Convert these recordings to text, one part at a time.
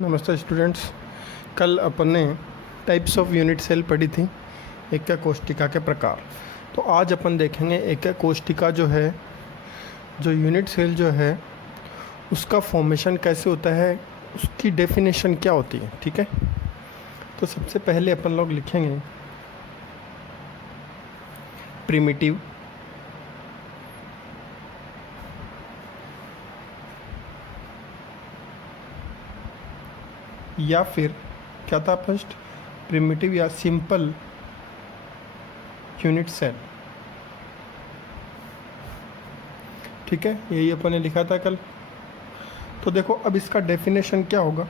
नमस्ते स्टूडेंट्स। कल अपन ने टाइप्स ऑफ यूनिट सेल पढ़ी थी, एक कोशिका के प्रकार। तो आज अपन देखेंगे एक कोशिका जो है, जो यूनिट सेल जो है उसका फॉर्मेशन कैसे होता है, उसकी डेफिनेशन क्या होती है। ठीक है, तो सबसे पहले अपन लोग लिखेंगे प्रिमिटिव, या फिर क्या था फर्स्ट, प्रिमिटिव या सिंपल यूनिट सेल। ठीक है, यही अपन ने लिखा था कल। तो देखो अब इसका डेफिनेशन क्या होगा।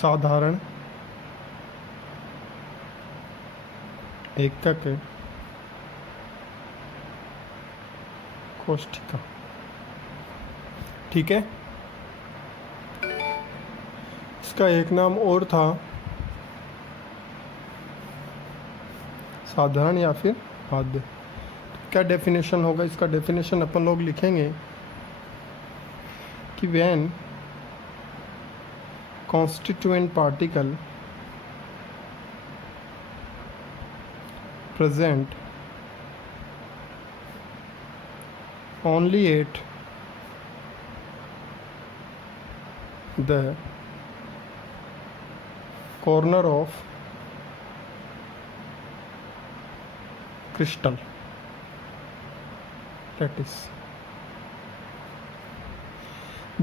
साधारण एकक कोशिका। ठीक है, इसका एक नाम और था साधारण या फिर बाध्य। तो क्या डेफिनेशन होगा इसका? डेफिनेशन अपन लोग लिखेंगे कि when constituent particle present only at the corner of crystal lattice।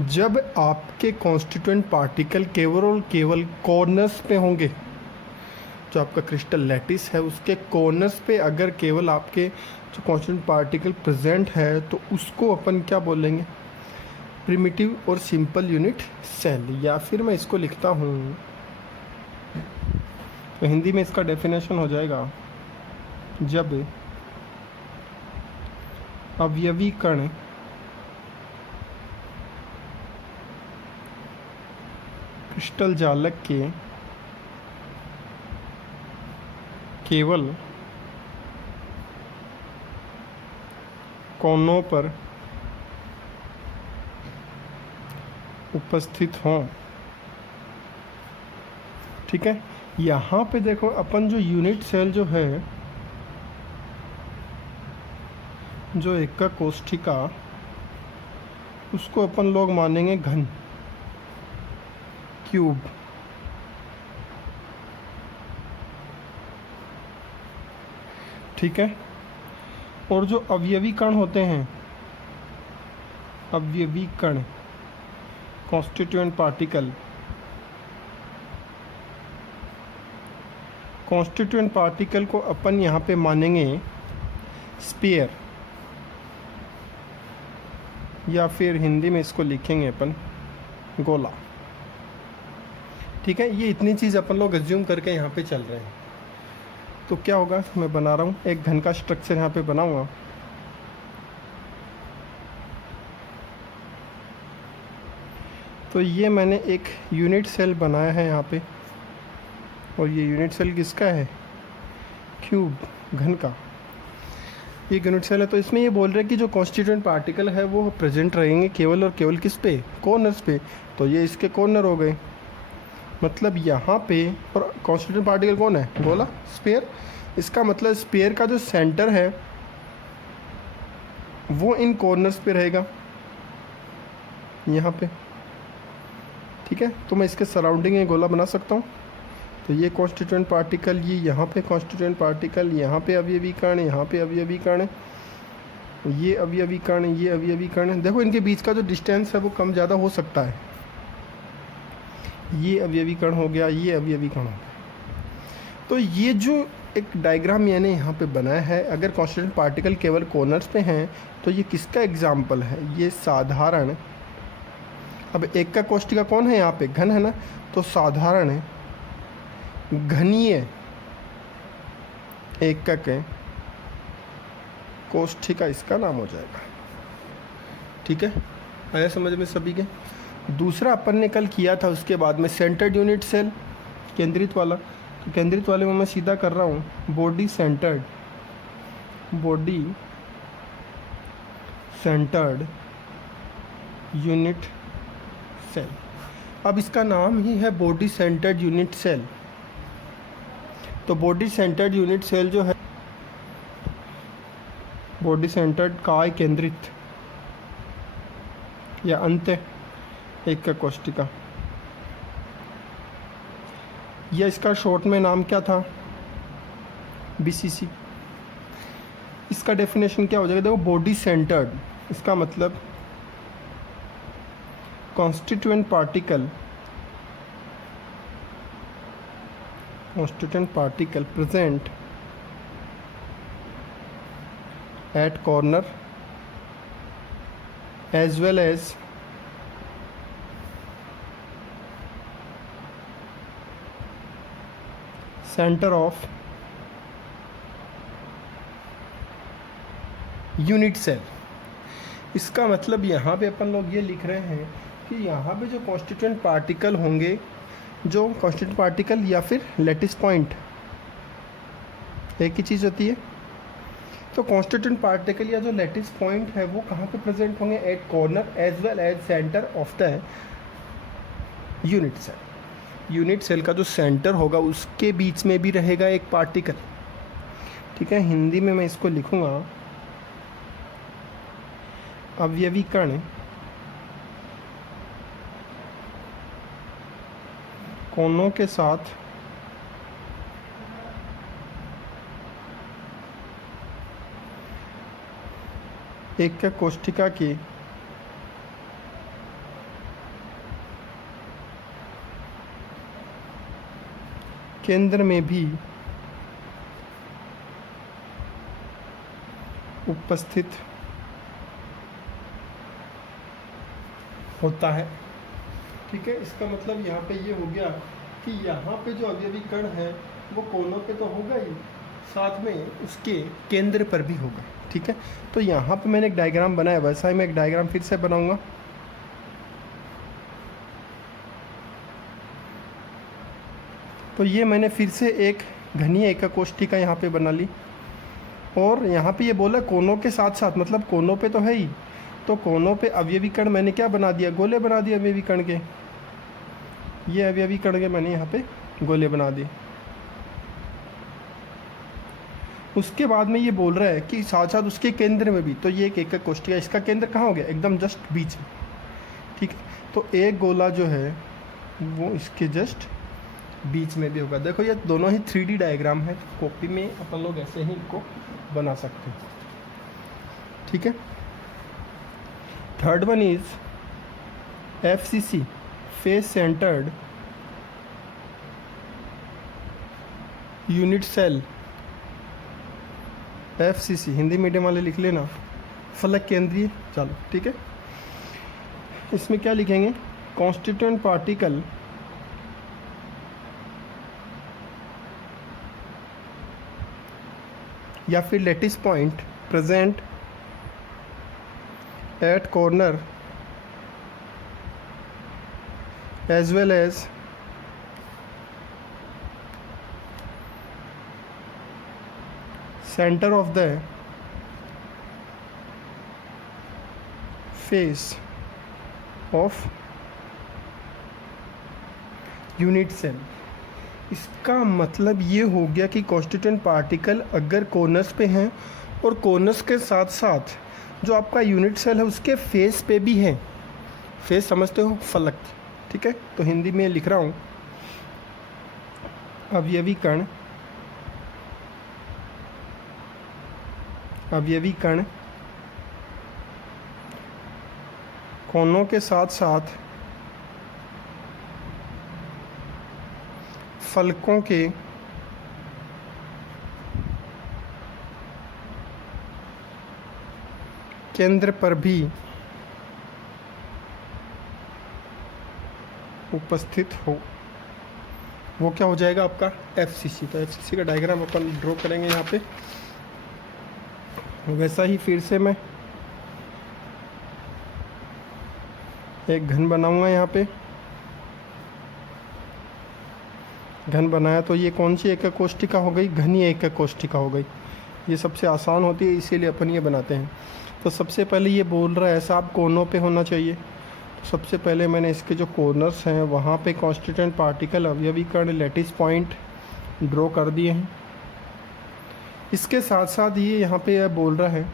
जब आपके कॉन्स्टिट्यूएंट पार्टिकल केवल और केवल कॉर्नर्स पे होंगे, जो आपका क्रिस्टल लैटिस है उसके कॉर्नर्स पे अगर केवल आपके जो कॉन्स्टिट्यूएंट पार्टिकल प्रेजेंट है, तो उसको अपन क्या बोलेंगे? प्रिमिटिव और सिंपल यूनिट सेल। या फिर मैं इसको लिखता हूँ, तो हिंदी में इसका डेफिनेशन हो जाएगा, जब अवयवी कण क्रिस्टल जालक के केवल कोनों पर उपस्थित हों। ठीक है, यहाँ पे देखो अपन जो यूनिट सेल जो है, जो एकक कोशिका, उसको अपन लोग मानेंगे घन, क्यूब। ठीक है, और जो अवयवी कण होते हैं, अवयवी कण कॉन्स्टिट्यूएंट पार्टिकल, कॉन्स्टिट्यूएंट पार्टिकल को अपन यहाँ पे मानेंगे स्फीयर, या फिर हिंदी में इसको लिखेंगे अपन गोला। ठीक है, ये इतनी चीज़ अपन लोग एज्यूम करके यहाँ पे चल रहे हैं। तो क्या होगा, मैं बना रहा हूँ एक घन का स्ट्रक्चर यहाँ पे बनाऊँगा। तो ये मैंने एक यूनिट सेल बनाया है यहाँ पे, और ये यूनिट सेल किसका है? क्यूब, घन का। ये यूनिट सेल है, तो इसमें ये बोल रहे हैं कि जो कॉन्स्टिट्यूएंट पार्टिकल है वो प्रेजेंट रहेंगे केवल और केवल किस पे? कॉर्नर्स पे। तो ये इसके कॉर्नर हो गए, मतलब यहाँ पे। और कॉन्स्टिट्यूएंट पार्टिकल कौन है? गोला, स्फीयर। इसका मतलब स्फीयर का जो सेंटर है वो इन कॉर्नर्स पे रहेगा, यहाँ पे। ठीक है, तो मैं इसके सराउंडिंग ये गोला बना सकता हूँ। तो ये कॉन्स्टिट्यूएंट पार्टिकल, ये यहाँ पे कॉन्स्टिट्यूएंट पार्टिकल, यहाँ पे अवयवी कण, यहाँ पे अवयवी कण, ये अवयवी कण, ये अवयवी कण। देखो इनके बीच का जो डिस्टेंस है वो कम ज़्यादा हो सकता है। ये अवयवी कण हो गया, ये अवयवी कण हो गया। तो ये जो एक डायग्राम मैंने यहाँ पे बनाया है, अगर कॉन्स्टिट्यूएंट पार्टिकल केवल कॉर्नर्स पे हैं, तो ये किसका एग्जाम्पल है? ये साधारण। अब एक का कोशिका कौन है यहाँ पे? घन है ना, तो साधारण घनीय एकक कोशिका इसका नाम हो जाएगा। ठीक है, आया समझ में सभी के? दूसरा अपन ने कल किया था, उसके बाद में सेंटर्ड यूनिट सेल, केंद्रित वाला। तो केंद्रित वाले में मैं सीधा कर रहा हूँ body centred, body centred unit cell. अब इसका नाम ही है बॉडी सेंटर्ड यूनिट सेल। तो बॉडी सेंटर्ड यूनिट सेल जो है, बॉडी सेंटर्ड काय केंद्रित या अंत्य एक कोशिका, यह इसका शॉर्ट में नाम क्या था, बीसीसी। इसका डेफिनेशन क्या हो जाएगा, देखो बॉडी सेंटर्ड, इसका मतलब constituent particle present at corner as well as center of unit cell. इसका मतलब यहाँ पे अपन लोग ये लिख रहे हैं कि यहाँ पे जो कॉन्स्टिट्यूएंट पार्टिकल होंगे, जो कॉन्स्टिट्यूएंट पार्टिकल या फिर लैटिस पॉइंट एक ही चीज़ होती है, तो कॉन्स्टिट्यूएंट पार्टिकल या जो लैटिस पॉइंट है वो कहाँ पे प्रेजेंट होंगे, at corner as well as centre of the unit cell. Unit cell का जो सेंटर होगा उसके बीच में भी रहेगा एक पार्टिकल। ठीक है, हिंदी में मैं इसको लिखूँगा अवयवी कण कोनों के साथ एक कोशिका के केंद्र में भी उपस्थित होता है। ठीक है, इसका मतलब यहाँ पे ये हो गया कि यहाँ पे जो अवयवी कण है वो कोनों पे तो होगा ही, साथ में उसके केंद्र पर भी होगा। ठीक है, तो यहाँ पे मैंने एक डायग्राम बनाया, वैसा ही मैं एक डायग्राम फिर से बनाऊंगा। तो ये मैंने फिर से एक घनीय एककोष्ठिका यहाँ पे बना ली, और यहाँ पे ये बोला कोनों के साथ साथ, मतलब कोनों पे तो है ही, तो कोनों पे अवयवी कण मैंने क्या बना दिया, गोले बना दिए अवयवी कण के। ये अवयवी कण के मैंने यहाँ पे गोले बना दिए। उसके बाद में ये बोल रहा है कि साथ साथ उसके केंद्र में भी, तो ये एक एकक कोष्ठिका, इसका केंद्र कहाँ हो गया, एकदम जस्ट बीच में। ठीक है, तो एक गोला जो है वो इसके जस्ट बीच में भी होगा। देखो ये दोनों ही 3D डायग्राम है, कॉपी में अपन लोग ऐसे ही इनको बना सकते हैं। ठीक है, third one is FCC, face centred unit cell. FCC Hindi medium वाले लिख लेना, फलक केंद्रीय। चलो ठीक है, इसमें क्या लिखेंगे, कॉन्स्टिट्यूएंट पार्टिकल या फिर lattice point present at corner as well as center of the face of unit cell. इसका मतलब ये हो गया कि कॉन्स्टिट्यूएंट पार्टिकल अगर कॉर्नर्स पे हैं और कॉर्नर्स के साथ साथ जो आपका यूनिट सेल है उसके फेस पे भी है। फेस समझते हो, फलक। ठीक है, तो हिंदी में लिख रहा हूँ, अवयवी कण कोनों के साथ साथ फलकों के केंद्र पर भी उपस्थित हो, वो क्या हो जाएगा आपका FCC। तो FCC का डायग्राम अपन ड्रॉ करेंगे यहाँ पे। वैसा ही फिर से मैं एक घन बनाऊंगा। यहाँ पे घन बनाया तो ये कौन सी एकक कोष्ठिका हो गई, घनीय एकक कोष्ठिका हो गई। ये सबसे आसान होती है, इसीलिए अपन ये बनाते हैं। तो सबसे पहले ये बोल रहा है साहब कोनों पे होना चाहिए, सबसे पहले मैंने इसके जो कॉर्नर्स हैं वहाँ पे कॉन्स्टिट्यूएंट पार्टिकल अवयवी कण लैटिस पॉइंट ड्रॉ कर दिए हैं। इसके साथ साथ ये यहाँ पे यह बोल रहा है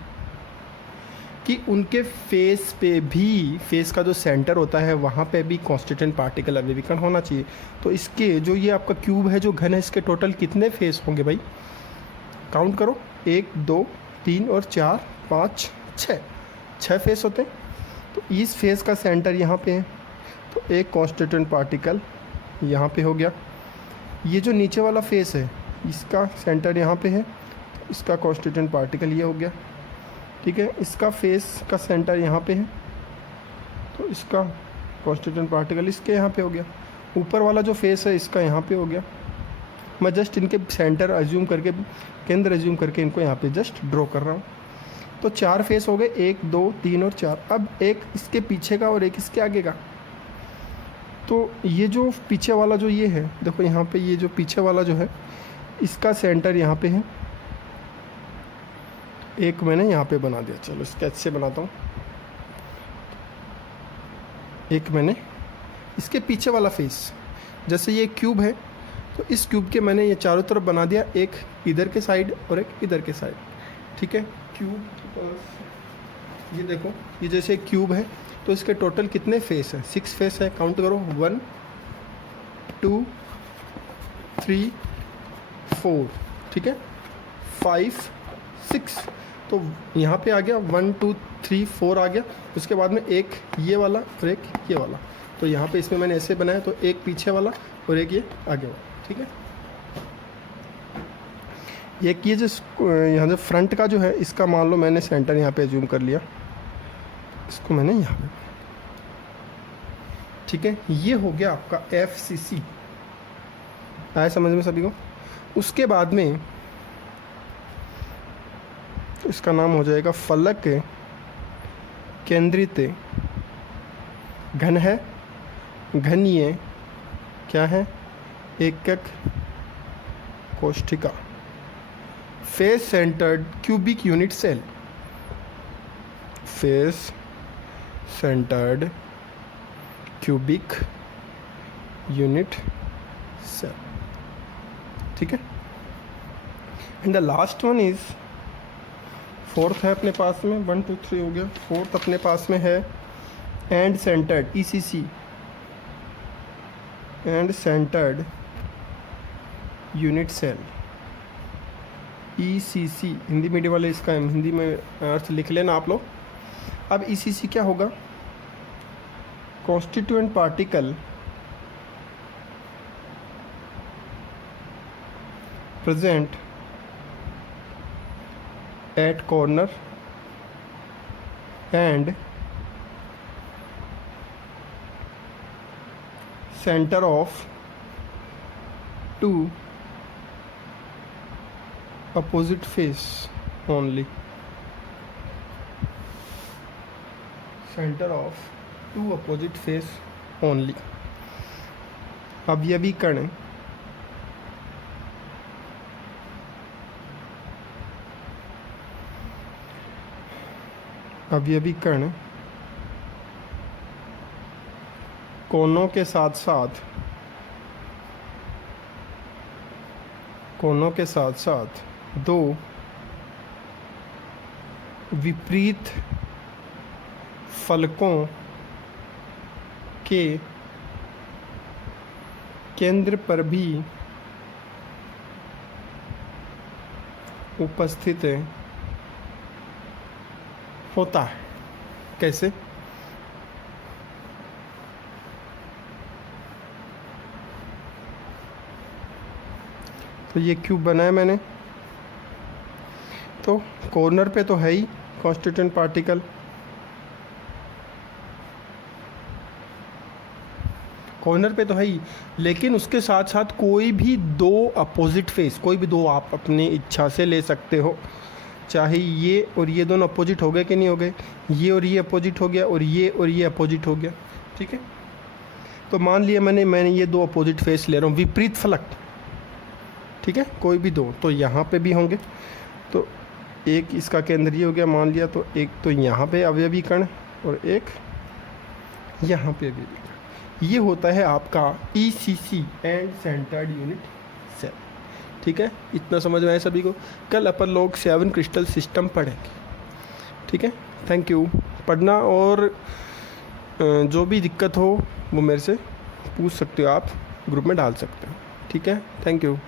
कि उनके फेस पे भी, फेस का जो सेंटर होता है वहाँ पे भी कॉन्स्टिट्यूएंट पार्टिकल अवयवी कण होना चाहिए। तो इसके जो ये आपका क्यूब है, जो घन है, इसके टोटल कितने फेस होंगे भाई? काउंट करो, 1 2 3 और 4 5 6 फेस होते हैं। तो इस फेस का सेंटर यहाँ पे है, तो एक कॉन्स्टिट्यूएंट पार्टिकल यहाँ पे हो गया। ये जो नीचे वाला फेस है इसका सेंटर यहाँ पे है, तो इसका कॉन्स्टिट्यूएंट पार्टिकल ये हो गया। ठीक है, इसका फेस का सेंटर यहाँ पे है, तो इसका कॉन्स्टिट्यूएंट पार्टिकल इसके यहाँ पे हो गया। ऊपर वाला जो फेस है इसका यहाँ पे हो गया। मैं जस्ट इनके सेंटर एज्यूम करके, केंद्र एज्यूम करके इनको यहाँ पे जस्ट ड्रॉ कर रहा हूँ। तो 4 फेस हो गए, 1 2 3 और 4। अब एक इसके पीछे का और एक इसके आगे का। तो ये जो पीछे वाला जो ये है, देखो यहाँ पे ये जो पीछे वाला जो है इसका सेंटर यहाँ पे है, एक मैंने यहाँ पे बना दिया। चलो स्केच से बनाता हूँ। एक मैंने इसके पीछे वाला फेस, जैसे ये क्यूब है तो इस क्यूब के मैंने ये चारों तरफ बना दिया, एक इधर के साइड और एक इधर के साइड। ठीक है, क्यूब ये देखो, ये जैसे क्यूब है तो इसके टोटल कितने फेस हैं? 6 फेस है। काउंट करो, 1 2 3 4। ठीक है, 5 6। तो यहाँ पे आ गया 1 2 3 4 आ गया। उसके बाद में एक ये वाला और एक ये वाला। तो यहाँ पे इसमें मैंने ऐसे बनाया, तो एक पीछे वाला और एक ये आगे वाला। ठीक है, एक ये जो यहाँ जो फ्रंट का जो है इसका मान लो मैंने सेंटर यहाँ पे जूम कर लिया, इसको मैंने यहाँ पे। ठीक है, ये हो गया आपका FCC। आया समझ में सभी को? उसके बाद में इसका नाम हो जाएगा फलक केंद्रित घन है, घनीय क्या है? एकक कोष्ठिका, face centred cubic unit cell. Face centred cubic unit cell. ठीक है, and the last one is, fourth है अपने पास में, 1 2 3 हो गया। फोर्थ अपने पास में है end centred ECC, end centred unit cell ECC। Hindi medium वाले इसका हिंदी में अर्थ लिख लेना आप लोग। अब ECC क्या होगा? Constituent particle present at corner and centre of 2 opposite face only, center of 2 opposite face only। अवयवी कण कोनों के साथ साथ 2 विपरीत फलकों के केंद्र पर भी उपस्थित होता है। कैसे? तो ये क्यूब बनाया मैंने, तो कॉर्नर पे तो है ही कॉन्स्टिट्यूएंट पार्टिकल, कॉर्नर पे तो है ही, लेकिन उसके साथ साथ कोई भी 2 अपोजिट फेस, कोई भी 2 आप अपनी इच्छा से ले सकते हो। चाहे ये और ये दोनों अपोजिट हो गए कि नहीं हो गए, ये और ये अपोजिट हो गया और ये अपोजिट हो गया। ठीक है, तो मान लिया मैंने ये 2 अपोजिट फेस ले रहा हूँ, विपरीत फलक। ठीक है, कोई भी 2, तो यहाँ पे भी होंगे। तो एक इसका केंद्रीय हो गया मान लिया, तो एक तो यहाँ पे अवयवी कण और एक यहाँ पे अवेलेबल। ये होता है आपका ECC end centred unit cell. ठीक है, इतना समझ में आया सभी को। कल अपन लोग 7 क्रिस्टल सिस्टम पढ़ेंगे। ठीक है, थैंक यू। पढ़ना, और जो भी दिक्कत हो वो मेरे से पूछ सकते हो, आप ग्रुप में डाल सकते हो। ठीक है, थैंक यू।